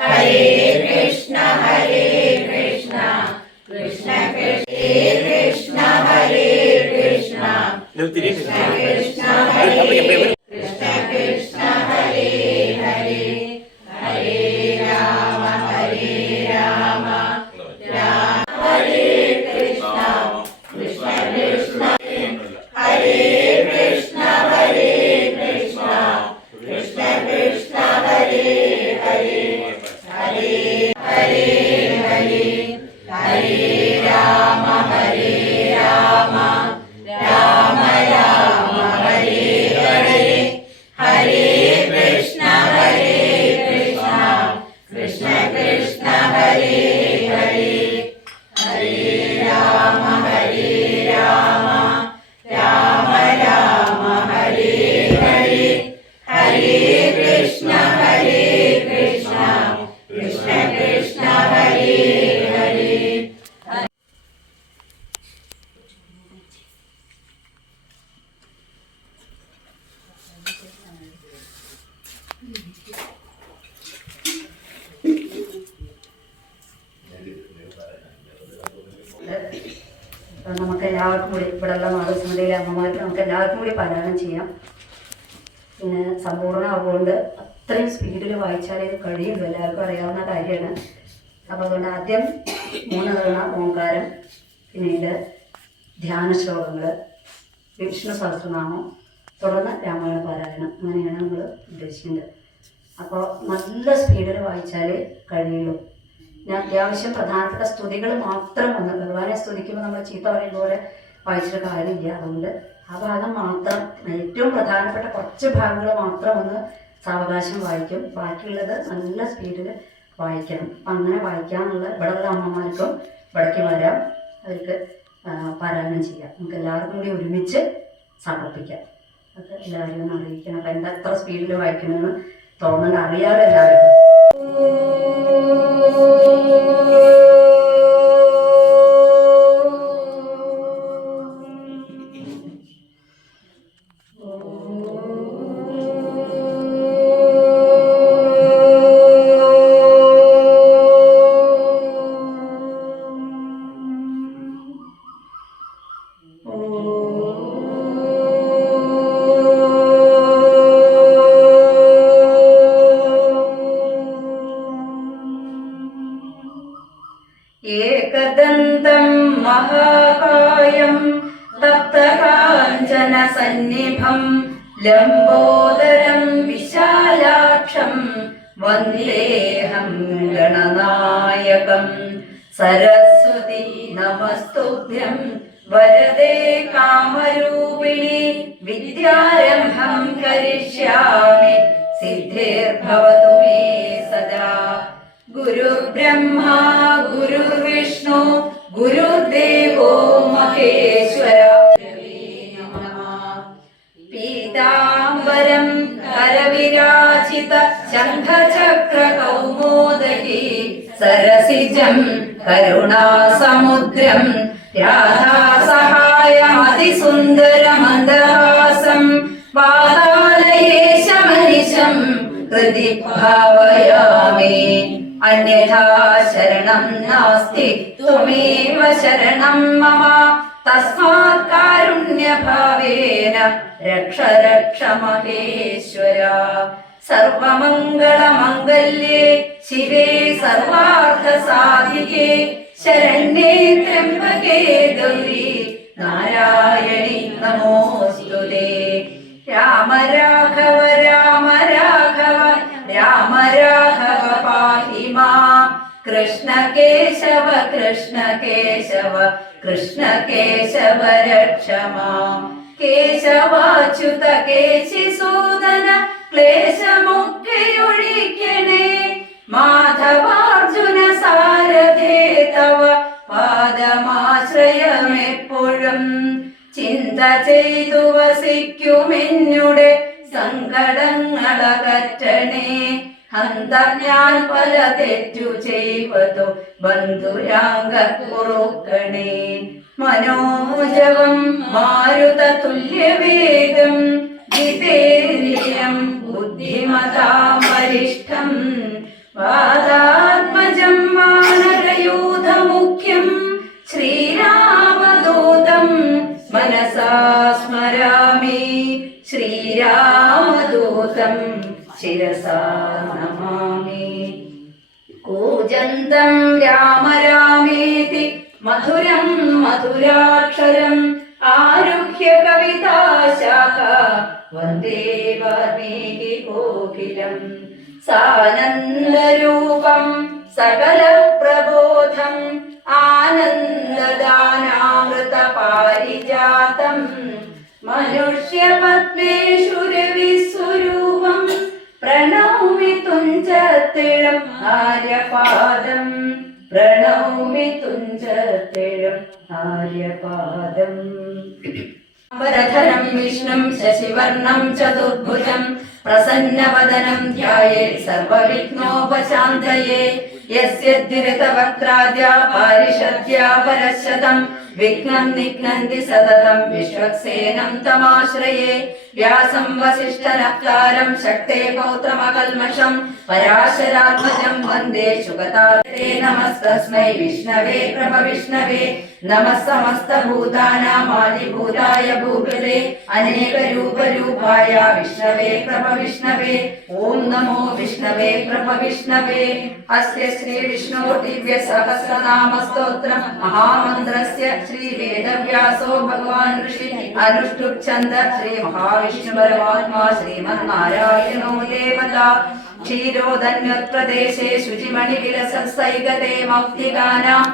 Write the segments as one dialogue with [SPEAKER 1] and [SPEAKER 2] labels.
[SPEAKER 1] ഹരേ
[SPEAKER 2] അപ്പൊ നമുക്ക് എല്ലാവർക്കും കൂടി ഇവിടെയുള്ള മാതൃസമിതിയിലെ അമ്മമാർക്ക് നമുക്ക് എല്ലാവർക്കും കൂടി പാരായണം ചെയ്യാം. പിന്നെ സമ്പൂർണമാവുകൊണ്ട് അത്രയും സ്പീഡിൽ വായിച്ചാലേ കഴിയുള്ളൂ. എല്ലാവർക്കും അറിയാവുന്ന കാര്യമാണ്. അപ്പോൾ അതുകൊണ്ട് ആദ്യം മൂന്ന് തവണ ഓങ്കാരം പിന്നീട് ധ്യാന ശ്ലോകങ്ങൾ വിഷ്ണു സഹസ്രനാമം തുടർന്ന് രാമായണ പാരായണം. അങ്ങനെയാണ് നമ്മൾ ഉദ്ദേശിക്കുന്നത്. അപ്പോൾ നല്ല സ്പീഡിൽ വായിച്ചാലേ കഴിയുള്ളൂ. ഞാൻ അത്യാവശ്യം പ്രധാനപ്പെട്ട സ്തുതികൾ മാത്രം ഒന്ന് ഭഗവാനെ സ്തുതിക്കുമ്പോൾ നമ്മൾ ചീത്ത പറയുന്ന പോലെ വായിച്ചിട്ട് കാര്യമില്ല. അതുകൊണ്ട് ആ ഭാഗം മാത്രം ഏറ്റവും പ്രധാനപ്പെട്ട കുറച്ച് ഭാഗങ്ങൾ മാത്രം ഒന്ന് സാവകാശം വായിക്കും. ബാക്കിയുള്ളത് നല്ല സ്പീഡിൽ വായിക്കണം. അപ്പം അങ്ങനെ വായിക്കാനുള്ള ഇവിടെയുള്ള അമ്മമാർക്കും ഇവിടേക്ക് വരാം. അവർക്ക് പാരായണം ചെയ്യാം. നമുക്ക് എല്ലാവർക്കും കൂടി ഒരുമിച്ച് സമർപ്പിക്കാം. അത് എല്ലാവരും ഒന്ന് അറിയിക്കണം. അപ്പം എന്താ എത്ര സ്പീഡിൽ വായിക്കണമെന്ന് തോന്നുന്നുണ്ട് അറിയാതെ എല്ലാവർക്കും. Thank you. महाकायं तप्तकाञ्चनसन्निभं लम्बोदरं विशालाक्षं वन्देऽहं गणनायकं सरस्वती नमस्तुभ्यं वरदे कामरूपिणि विद्यारम्भं करिष्यामि सिद्धिर्भवतु मे सदा गुरुर्ब्रह्मा गुरुर्विष्णु ഗുരുദേവോ മഹേശ്വര പീതാംബരം കരവിരാജിത ശംഖചക്ര കൗമോദകി സരസിജം കരുണാസമുദ്രം രാധാസഹായമതിസുന്ദരമന്ദഹാസം വാതാലയേശമനിശം ഹൃദി ഭാവയാമേ अन्यथा शरणं नास्ति त्वमेव शरणं मम तस्मात् कारुण्यभावेन रक्ष रक्ष महेश्वर सर्वमङ्गलमङ्गल्ये शिवे सर्वार्थसाधिके शरण्ये त्र्यम्बके गौरी नारायणि കൃഷ്ണ കേശവ രക്ഷമാം കേശവാച്യുത കേശിസൂദന ക്ലേശമൊക്കെയൊഴിക്കണേ. മാധവാർജുന സാരഥേ തവ പാദമാശ്രയമെപ്പോഴും. ചിന്ത ചെയ്തു വസിക്കുമെന്നുടെ സങ്കടങ്ങളകറ്റണേ. അന്തർഞാൻ പല തെറ്റു ചെയ്വതു. ബന്ധുരാംഗക്കുറുക്കണേ. മനോജവം മാരുത തുല്യവേഗം. ജിതേന്ദ്രിയം ബുദ്ധിമതാമരിഷ്ടം വാദാത്മജം മാനരയൂഥമുഖ്യം ശ്രീരാമദൂതം മനസാ സ്മരാമി. ശ്രീരാമദൂതം ശിരസാ നമാമി കൂജന്തം രാമരാമേതി. മധുരം മധുരാക്ഷരം. ആരുഹ്യ കവിതാശാഖ. വന്ദേ വാൽമീകി കോകിലം സാനന്ദരൂപം സകല പ്രബോധം. ആനന്ദദാനാമൃത പാരിജാതം. മനുഷ്യപത്മേഷുരവിസ്വരൂപം പ്രണവ തുഞ്ചത്തിളം ആര്യപാദം. പ്രണൗമി തുഞ്ചത്തിളം ആര്യപാദം. അപരധരം വിഷ്ണം ശശിവർണം ചതുർഭുജം. പ്രസന്നവദനം ധ്യായേ സർവവിഘ്നോപശാന്തയേ. യസ്യദ്ദിരതവക്രാദ്യ പാരിഷദ്യാപരശതം विघ्नं निघ्नन्ति सततं विश्वक्सेनं तमाश्रये व्यासं वसिष्ठनप्तारं शक्ते पौत्रमकल्मषं पराशरात्मजं वन्दे शुगतारे नमस्तस्मै विष्णवे प्रभविष्णवे നമസ്തമസ്തഭൂതാനാമാദിഭൂതായ ഭൂപതേ അനേകരൂപരൂപായ വിഷ്ണവേ പ്രഭവിഷ്ണവേ ഓം നമോ വിഷ്ണവേ പ്രഭവിഷ്ണവേ അസ്യ ശ്രീ വിഷ്ണോ ദിവ്യ സഹസ്രനാമ സ്തോത്രം മഹാമന്ത്രസ്യ ശ്രീ വേദവ്യാസോ ഭഗവാൻ ഋഷി അനുഷ്ടുച്ഛന്ദ ശ്രീ മഹാവിഷ്ണു പരമാത്മാ ശ്രീമന്നാരായണോ ദേവത ക്ഷീരോധന്യപ്രദേശേ ശുചിമണിവിലസൈകതേ മൗക്തികാനാം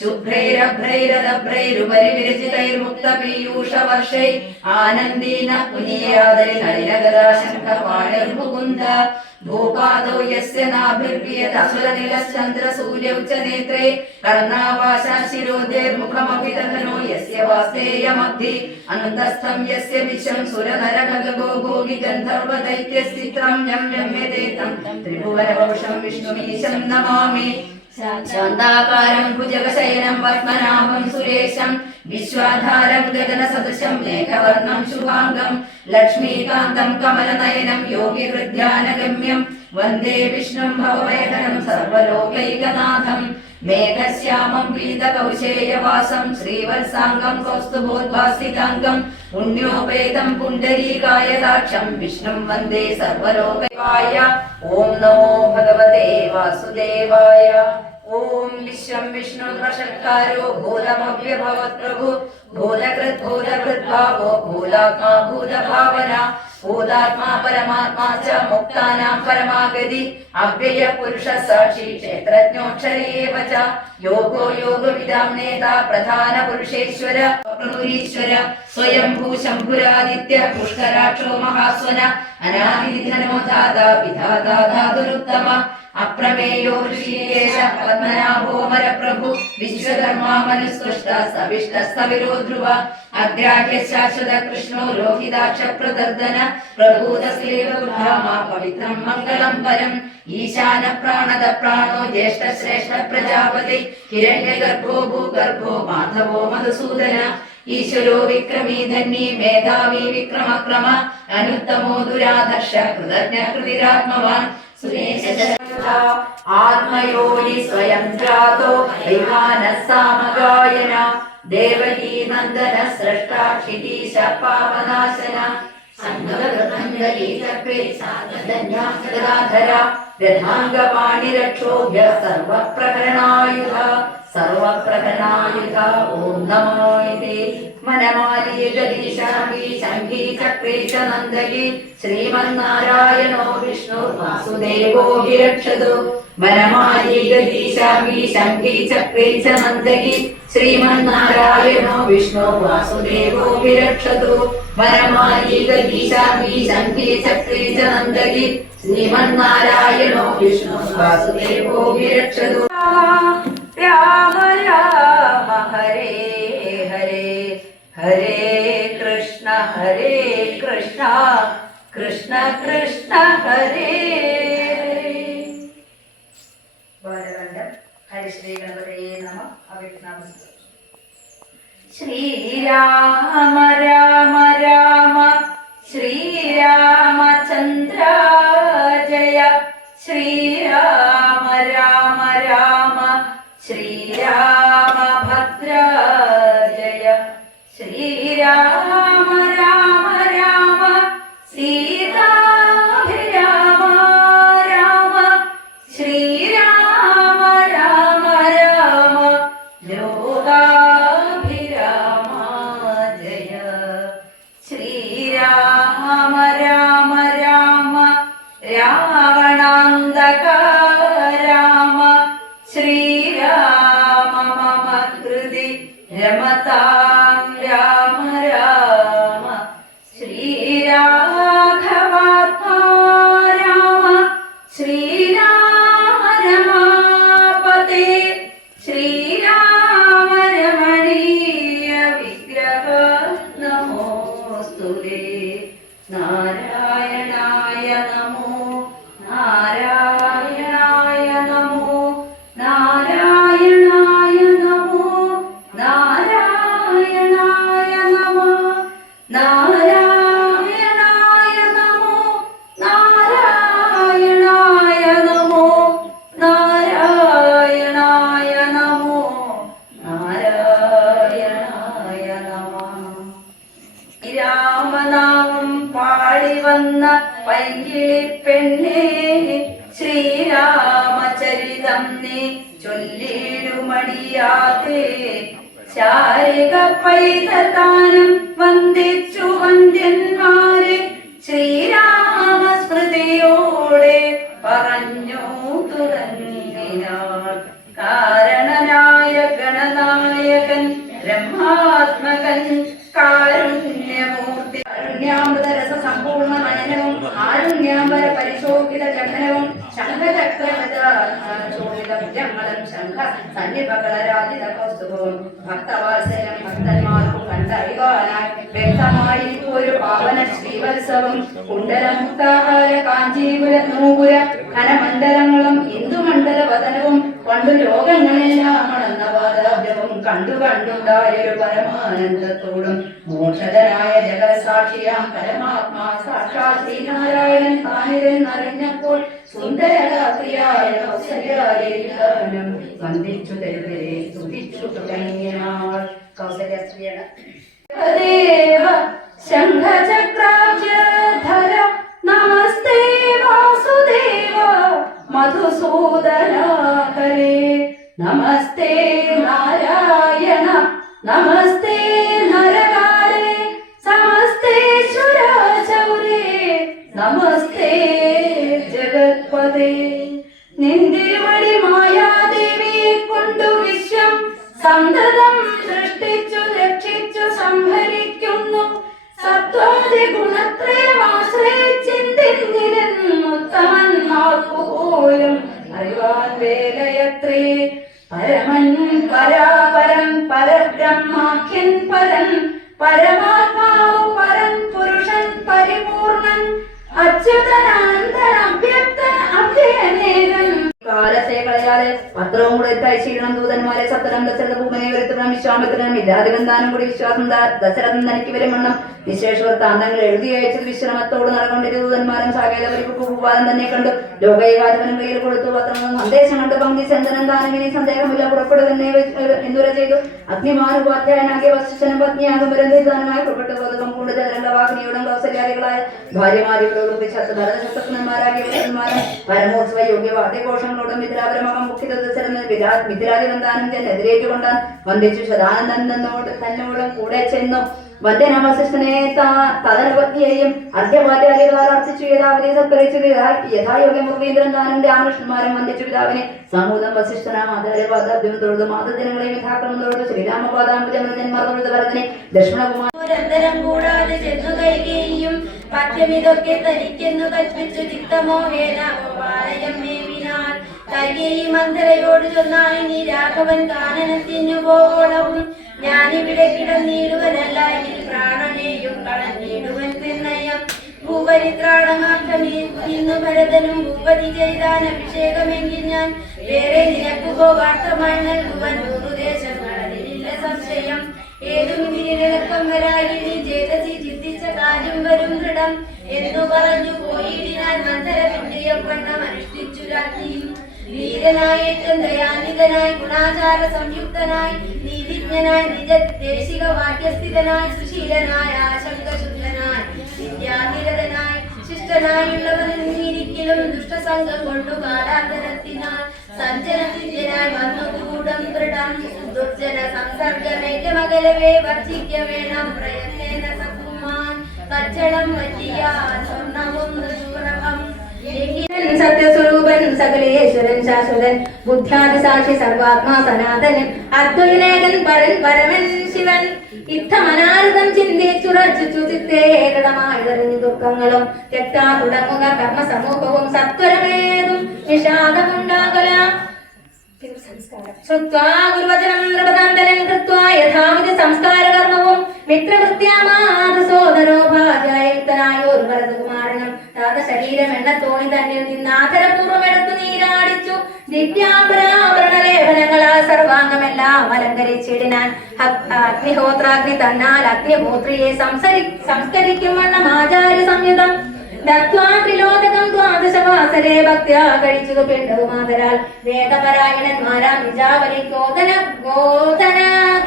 [SPEAKER 2] शुभ्रैरभ्रैरदभ्रैरुपरि विरचितैर्मुक्तपीयूषवर्षै आनन्दीन पुनीयादरि नलिनगदाशङ्खपाणिर्मुकुन्द भूपादौ यस्य नाभिर्वियदसुरनिलश्चन्द्रसूर्यौ च नेत्रे कर्णावासा शिरोधेर्मुखमपि दहनो यस्य वास्तेयमब्धि अन्तस्थं यस्य विश्वं सुरनरखगो भोगि गन्धर्वदैत्यस्थित्रं यं यम्यते तं त्रिभुवनवंशं विष्णुमीशं नमामि शान्ताकारं भुजगशयनं पद्मनाभं सुरेशं विश्वाधारं गगनसदृशं मेघवर्णं शुभाङ्गं लक्ष्मीकान्तं कमलनयनं योगिहृद्यानगम्यं वन्दे विष्णुं भवभयहरं सर्वलोकैकनाथं मेघश्यामं पीतकौशेयवासं श्रीवत्साङ्गं कौस्तुभोद्भासिताङ्गं പുണ്യോപേതം പുണ്ഡരീകായ സാക്ഷം വിഷ്ണു വന്ദേ സർവലോകായ ഓം നമോ ഭഗവതേ വാസുദേവായ. ഓം വിശ്വം വിഷ്ണു പ്രശക്കാരോ ഭൂതമവ്യഭവത് പ്രഭു ഭൂതകൃത് ഭൂതകൃദ്ഭാവോ ഭൂതാത്മാ ഭൂതഭാവന. ഭൂതാത്മാ പരമാത്മാ ച മുക്താനാം പരമാഗതി. അവ്യയ പുരുഷ സാക്ഷി ക്ഷേത്രജ്ഞോക്ഷരേവ യോഗോ യോഗവിദാം നേതാ പ്രധാന പുരുഷേശ്വര. ഭക്തനൂരീശ്വര സ്വയംഭൂ ശംഭുരാദിത്യ പുഷ്കരാക്ഷോ മഹാസ്വന അനാദിധനോ അപ്രമേയോ ഋഷികേശ പത്മനാഭോമര പ്രഭു വിശ്വകർമാ മനുസ്പൃഷ്ട സവിഷ്ട സവിരോ ധ്രുവ അഗ്രാഹ്യ ശാശ്വത കൃഷ്ണോ ലോഹിതാക്ഷ പ്രദർദന പ്രഭൂതശ്രീവൃദ്ധാമ പവിത്രം മംഗളം പരം ഈശാന പ്രാണത പ്രാണോ ജ്യേഷ്ഠ ശ്രേഷ്ഠ പ്രജാപതി ഹിരണ്യഗർഭോ ഭൂഗർഭോ മാധവോ മധുസൂദന ഈശ്വരോ വിക്രമീ ധന്യേ മേധാവി വിക്രമക്രമ അനുത്തമോ ദുരാദർശ കൃതജ്ഞ കൃതിരാത്മവാൻ. ആത്മയോലി സ്വയം ജാതോ വിമാനസാമഗായന ദേവകീ നന്ദന സ്രഷ്ടാക്ഷിതീശ പാപനാശന. സർവ പ്രകരണായുധ സർവപ്രകടനായിക ഓം നമോ ഇതി. മനമാലിയ ജഗീശാംഗി ശംഖി ചക്രീശ നന്ദകി ശ്രീമന്നാരായണോ വിഷ്ണു വാസുദേവോ രക്ഷതു മനമാലിയ ജഗീശാംഗി ശംഖി ചക്രീശ നന്ദകി ശ്രീമന്നാരായണോ വിഷ്ണു വാസുദേവോ രക്ഷതു മനമാലിയ ജഗീശാംഗി ശംഖി ചക്രീശ നന്ദകി ശ്രീമന്നാരായണോ വിഷ്ണു വാസുദേവോ രക്ഷതു രാമ രാമ ഹരേ ഹരേ. ഹരേ കൃഷ്ണ ഹരേ കൃഷ്ണ. കൃഷ്ണ കൃഷ്ണ ഹരേ ബാലകണ്ഠം ഹരിശ്രീ ഗണപതയെ നമ അവിഘ്നാമസ്തു ശ്രീരാമ രാമ രാമ. ശ്രീരാമചന്ദ്ര ജയ. Sreerama Eat Ram. ശ്രീരാമചരിതം നീ ചൊല്ലിടുമടിയാതെ ശാരിക പൈതതാനം വന്ദിച്ചു വന്ദ്യന്മാരെ ശ്രീരാമ പറഞ്ഞു തുടങ്ങിനാൾ കാരണനായ ഗണനായകൻ ബ്രഹ്മാത്മകൻ കാരുണ്യമൂർത്തി. കാരുണ്യാമൃത രസ സമ്പൂർണ നയനവും ആരുണ്യാംബര പരിശോഭിത ചന്ദനവും ശംഖചക്ര ചോദിത ഭുജങ്ങളും ശംഖ സന്നിപകളരാജിത കൗസ്തുഭവും. ഭക്തവാത്സല്യം ഭക്തന്മാർക്കും കണ്ടറിവാനായി വ്യക്തമായി ഒരു ശ്രീവത്സവം. ഹിന്ദുമണ്ഡല വതനവും പണ്ടു ലോകങ്ങളെല്ലാം അളന്ന പാദാബ്ജവും കണ്ടു കണ്ടുണ്ടായൊരു പരമാനന്ദത്തോടും മോക്ഷതനായ ജഗസാക്ഷിയാം പരമാത്മാ സാക്ഷാ ശ്രീനാരായണൻ താനിരെന്നറിഞ്ഞപ്പോൾ സുന്ദരരാത്രിയായ നമസ്തേ വാസുദേവ മധുസൂദന ഹരേ നമസ്തേ നാരായണ നമസ്തേ परम പത്രവും കൂടെ തയ്ച്ചിടണം ദൂതന്മാരെ സത്തനം ദശരഥ ഭൂമനെ വരുത്തണം വിശ്വാമിത്രനും ഇല്ലാതിരുന്നാലും കൂടി വിശ്വാസം ദശരഥൻ തനിക്ക് വരുമെണ്ണം വിശേഷ വൃത്താന്തങ്ങൾ എഴുതി അയച്ചത് വിശ്രമത്തോട് നടക്കൊണ്ടിരുന്ന ദൂതന്മാരും സാകേതവരിക്ക് ഭൂപാലം തന്നെ കണ്ടു. ലോകൈകാധവനും കയ്യിൽ കൊടുത്തു പത്രങ്ങളും സന്ദേശം കണ്ട്. പങ്കി ചന്ദനം താനും ഇനി സന്ദേഹമില്ല. പുറപ്പെടുക തന്നെ എന്തുവരെ ചെയ്തു? അഗ്നിമാനുപാധ്യായനാകിയ വസ്തുശനും പത്നിയാകും ബന്ധുദാനമായി പുറപ്പെട്ടു കൊതുകം കൊണ്ട് ചന്ദ്രവാഹിനിയോടും കൗസല്യാദികളായ ഭാര്യമാരികളോടും വിശ്വാസ പുത്രന്മാരും പരമോത്സവ യോഗ്യ വാദ്യഘോഷങ്ങളോടും ശ്രീകൃതസ്ഥലമെന്ന് വിരാ ചെന്ന് എതിരേറ്റുകൊണ്ടാൻ വന്ദിച്ചു സദാനന്ദനോട് തന്നോടും കൂടെ ചെന്നു. വന്ദനവശിഷ്ടനെ തദനുപത്നിയെയും യഥാവിനെ സത്കരിച്ചു. യഥായോഗ്യം മുഖേന്ദ്രൻ താനന്റെ വന്ദിച്ചു. പിതാവിനെ സമൂഹം വസിഷ്ഠനാം ആധാരപാദാഭ്യം മാതൃദിനങ്ങളെയും യഥാക്രമം തൊഴുതു ശ്രീരാമപാദാമ്പുജന്മാർ തൊഴുതു
[SPEAKER 3] കൂടാതെ ചിത്തമോ വേല വാഴയമ്മേ കൈകേയി മന്ദരയോട് ചൊന്നായി നീ രാഘവൻ കാനനത്തിനു പോകണവും. ഞാനിവിടെ കിടന്നിടുവനല്ല ഇനി പ്രാണനെയും കളഞ്ഞിടുവൻ നിർണയം ഭൂപരിത്രാണമാർത്ഥമേ ഇന്നു ഭരതനും ഭൂപതി ചെയ്താൻ അഭിഷേകമെങ്കിൽ ഞാൻ വേറെ നിനക്ക് പോകാർത്ഥമായി നൽകുവൻ ഉപദേശം നടന്നില്ല സംശയം. ഏതും ഗിരിരക്കം വരാകിനി ചേതസി ചിന്തിച്ച കാര്യം വരും ദൃഢം. എന്നു പറഞ്ഞു പോയിടിനാൽ മന്ദരവിദ്യം വണ്ണം അനുഷ്ഠിച്ചു രാജ്ഞിയും വീരനായേറ്റം ദയാനിതനായി ഗുണാചാര സംയുക്തനായി നീതിജ്ഞനായി നിജ ദേശിക വാക്യസ്ഥിതനായി സുശീലനായ ആശങ്കശുദ്ധനായി വിദ്യാനിരതനായി ശിഷ്ടനായുള്ളവനിരിക്കലും ദുഷ്ടസംഘം കൊണ്ടു കാലാന്തരത്തിനാൽ സഞ്ജനസിദ്ധനായി വന്നുകൂടം ദൃഢം ദുർജന സംസർഗമേറ്റമകലവേ വർജിക്ക വേണം പ്രയത്നേന സകുമാൻ മംഗളം പറ്റിയ സ്വർണവും ദുരൂഹം
[SPEAKER 4] സത്യസ്വരൂപൻ സകലേശ്വരൻ ശാശ്വതൻ ബുദ്ധ്യാദി സാക്ഷി സർവാത്മാ സനാതനൻ അദ്വൈനേകൻ പരൻ പരമൻ ശിവൻ. ഇത്തമനാരദം ചിന്തിച്ചുറച്ചു ചിത്തേരളമായതറിഞ്ഞു ദുഃഖങ്ങളും തെറ്റാ തുടങ്ങുക കർമ്മ സമൂഹവും സത്വരമേതും നിഷാദമുണ്ടാകല സംസ്കാരകർമ്മവും മിത്രവൃത്യാമാതസോദരോ ഭാര്യായുക്തനായ ഒരു ഭരതകുമാരനും താത ശരീരം എണ്ണത്തോണി തന്നിൽ നിന്നാധരപൂർവം എടുത്തു നീരാടിച്ചു. ദിവ്യാപരാഭരണ ലേപനങ്ങളാൽ സർവാംഗമെല്ലാം അലങ്കരിച്ചിടിനാൻ. അഗ്നിഹോത്രാഗ്നി തന്നാൽ അഗ്നിഹോത്രിയെ സംസരി സംസ്കരിക്കും വണ്ണം ആചാര്യ സംയുതം ദത്വാ ത്രിലോകകം ദ്വാദശവാസരെ ഭക്ത്യാ കഴിച്ചതു പിണ്ടവുമാതരാൽ വേദപരായണന്മാരാം വിജാവലി ഗോധന ഗോധന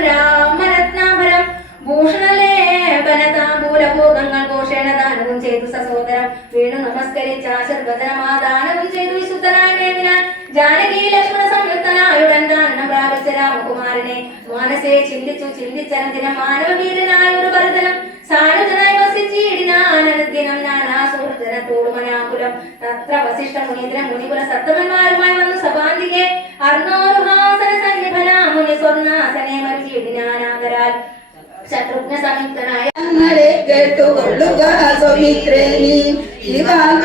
[SPEAKER 4] ഗ്രാമരത്നാഭരം ഭൂഷണലേപനതാമ്പൂലഭോഗങ്ങൾ ഘോഷേണ ദാനവും ചെയ്തു സസോദരം വീണു നമസ്കരിച്ച ആശീർവദനമാദാനവും ചെയ്തു വിശുദ്ധനായ ദേവിനാൽ ജാനകി ലക്ഷ്മണ സംയുക്തനായുടൻ ദാനം പ്രാപിച്ച രാമകുമാരനെ. മനസ്സെ ചിന്തിച്ചു ചിന്തിച്ചനദിനം മാനവവീരനായ സാനുജനായി വസിച്ചിടിനാനദിനം നാനാ സുഹൃജനത്തോട് മനാകുലം തത്ര വസിഷ്ഠ മുനീന്ദ്ര മുനികുല സത്തമന്മാരുമായി വന്നു സന്നിഭന മുനി സ്വർണാസനെ മരിച്ചിടിനാനാകരാൽ ശത്രുഘ്ന സംയുക്തനായ
[SPEAKER 1] കേട്ടുകൊള്ളുക സ്വമിത്രേ നീ. ജീവാത്മാവെന്നും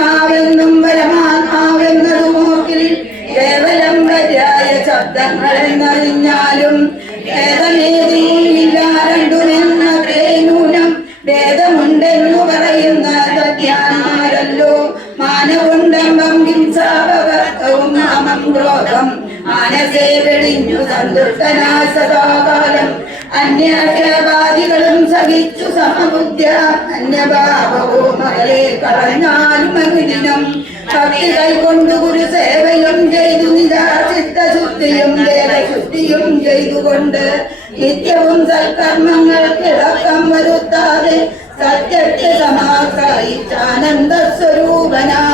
[SPEAKER 1] സദാകാലം അന്യബാധികളും സഹിച്ചു സമബുദ്ധ്യ അന്യഭാവോ മകളെ കളഞ്ഞാലും അങ്ങിനം ഭക്തികൾ കൊണ്ട് ഗുരു സേവയും ചെയ്തു നിരാചിത്ത ശുദ്ധിയും ദേഹശുദ്ധിയും ചെയ്തുകൊണ്ട് നിത്യവും സൽക്കർമ്മങ്ങൾക്ക് ഇളക്കം വരുത്താതെ സത്യത്തെ സമാശ്രയിച്ചാനന്ദ സ്വരൂപനായി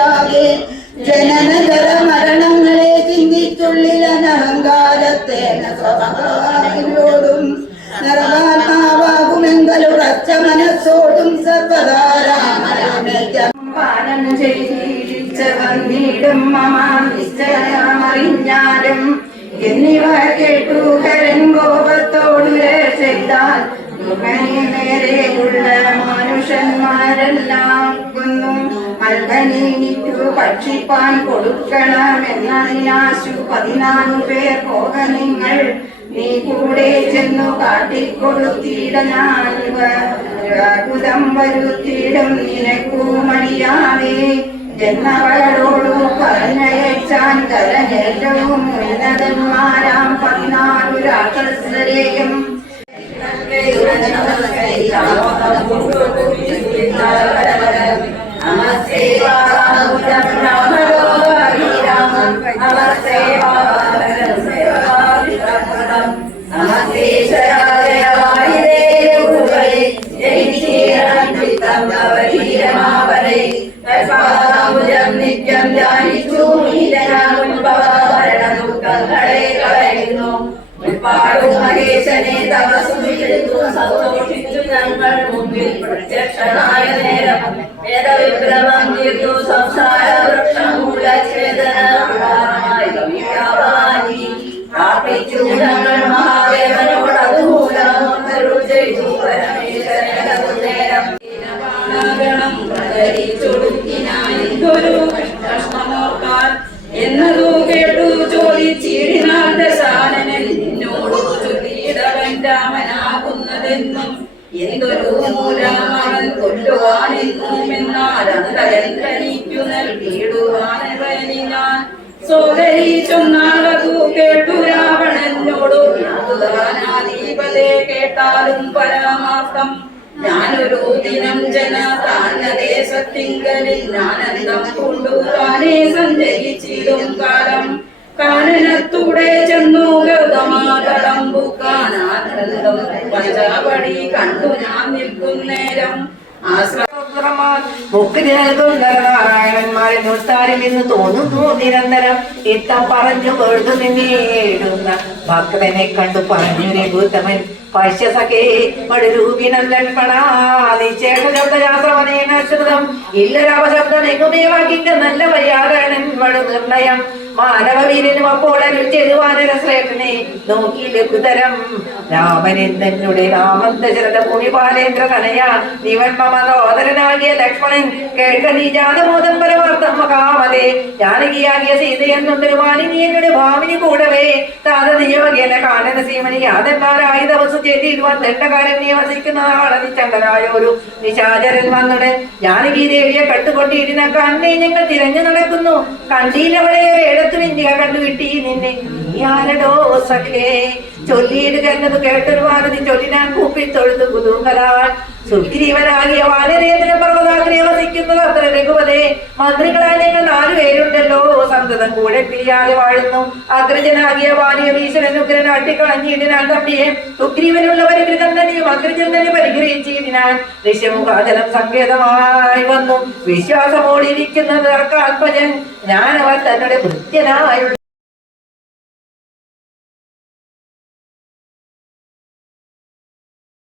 [SPEAKER 1] ചിന്തിയാതെ ജനനതര മരണങ്ങളെ ചിന്തിച്ചുള്ളിൽ അനഹങ്കാരത്തെ സ്വഭാവോടും നിറവാത്മാവാകുമെങ്കലുറച്ച മനസ്സോടും സർവധാരാമരമേറ്റ.
[SPEAKER 4] എന്നിവ കേട്ടു ഹരൻ കോപത്തോടു ചെയ്താൽ നേരെയുള്ള മനുഷ്യന്മാരെല്ലാം കൊന്നു. മൽബനീനിക്കു ഭക്ഷിപ്പാൻ കൊടുക്കണമെന്നറിയാശു പതിനാല് പേർ പോക നിങ്ങൾ നീ കൂടെ ചെന്നു കാട്ടിക്കൊടുത്തിട വരുത്തിയിടും നിനക്കു മണിയാതെ എന്നവരോടു പറഞ്ഞയച്ചാൻ കരനേറ്റവും ഉന്നതന്മാരാം പതിനാലു രാക്ഷസരെയും.
[SPEAKER 1] നിത്യം ധ്യാനിച്ചു ദുഃഖങ്ങളെ കളയുന്നു പാടും മഹേശനെ സുഖിച്ചു സന്തോഷിച്ചു ഞങ്ങൾ മുമ്പിൽ പ്രത്യക്ഷനായ നേരം വേദവിപ്ലവം തീർത്തു സംസാര വൃക്ഷമൂലഛേദന പ്രധാനമായി കവിയാവാനി പ്രാർത്ഥിച്ചു ഞങ്ങൾ മഹാദേവനോട് അതുമൂലം ചെയ്തു പരമേശ്വരനു നേരം
[SPEAKER 4] ഗണം പ്രകരിച്ചൊടുക്കിനായിന്തൊരു കഷ്ണമോർക്കാൻ എന്നതു കേട്ടു നിന്നോടു ചൊല്ലിയിടവൻ രാമനാകുന്നതെന്നും എന്തൊരു മൂലമവൻ കൊല്ലുവാനെന്നും എന്നാൽ അന്തരന്തനിക്കു നൽകിയിടുവാനവനി ഞാൻ സോദരി ചൊന്നാളതു കേട്ടു രാവണനോടു യാതുദാനാദീപതേ കേട്ടാലും പരമാർത്ഥം. ഞാനൊരു ദിനം ജന താന്നദേശത്തിങ്കലിൽ ആനന്ദം കൊണ്ടു താനേ സഞ്ചരിച്ചിടും കാലം. കാനനത്തൂടെ ചെന്നു ഗൗതമാതളം ബുക്കാനാനന്ദം പഞ്ചാപടി കണ്ടു ഞാൻ നിൽക്കുന്നേരം
[SPEAKER 5] നാരായണന്മാരെ നിന്ന് തോന്നുന്നു നിരന്തരം. ഇത്ത പറഞ്ഞു വെറുതെ നിന്നേടുന്ന ഭക്തനെ കണ്ടു പറഞ്ഞു രഘുത്തമൻ പശ്യസഖേ ലക്ഷ്മണാതിശേഷശബ്ദശാസ്ത്രമനേനശ്രുതം ഇല്ലൊരവശബ്ദം എങ്ങുമേ നല്ല വയ്യാകരണൻ മടു നിർണയം. മാനവവീരനും അപ്പോൾ അരുൾ ചെയ്തു വാനര ശ്രേഷ്ഠനെ നോക്കി ലഘുതരം. രാമനെന്നുടെ രാമൻ ദശരഥ ഭൂമി ബാലേന്ദ്ര തനയ നിവൻ മമ ലക്ഷ്മണൻ കേൾക്ക നീ ജാതമോദം പരമാർത്ഥം മഹാമതേ. ജാനകിയാകിയ സീതയെന്നുണ്ടൊരു മാലിനി എന്നുടെ ഭാവിനി കൂടവേ. താത നിയമകേന കാനന സീമനി യാതന്മാരായി ദിവസം ചെയ്തിടുവാൻ ദണ്ഡകാരൻ നീ വസിക്കുന്നതാണ് നിച്ചണ്ടനായ ഒരു നിശാചരൻ വന്നുടൻ ജാനകി ദേവിയെ കട്ടുകൊണ്ടിരുന്ന കണ്ണെ ഞങ്ങൾ തിരഞ്ഞു നടക്കുന്നു. കണ്ടീലവളെ ഒരിടത്തു ഇന്ത്യ കണ്ടുകിട്ടി നിന്നെ. നീ ആരടോ സഖേ ചൊല്ലിയിടുക എന്നത് കേട്ടൊരു ഭാരതി ചൊല്ലിനാൻ കൂപ്പി തൊഴുതു കുതൂങ്കലാവാൻ സുഗ്രീവനാകിയ വാനരേന്ദ്ര പർവതാഗ്രെ വസിക്കുന്നത് അത്ര രഘുപതേ. മന്ത്രികളായ ഞങ്ങൾ നാലുപേരുണ്ടല്ലോ സന്തതം കൂടെ പിരിയാതെ വാഴുന്നു. അഗ്രജനാകിയ വാലിയ ഭീഷണൻ ഉഗ്രൻ അട്ടിക്കളഞ്ഞിടിനാൻ തമ്പിയെ. സുഗ്രീവനുള്ളവരെ ഗൃഹം തന്നെയും അഗ്രജൻ തന്നെ പരിഗ്രഹിച്ചിടിനാൻ ഋഷ്യമുഖാചലം സങ്കേതമായി വന്നു. വിശ്വാസമോടിയിരിക്കുന്നത് അർക്കാത്മജൻ ഞാനവർ തന്നെ ഭൃത്യനായുള്ള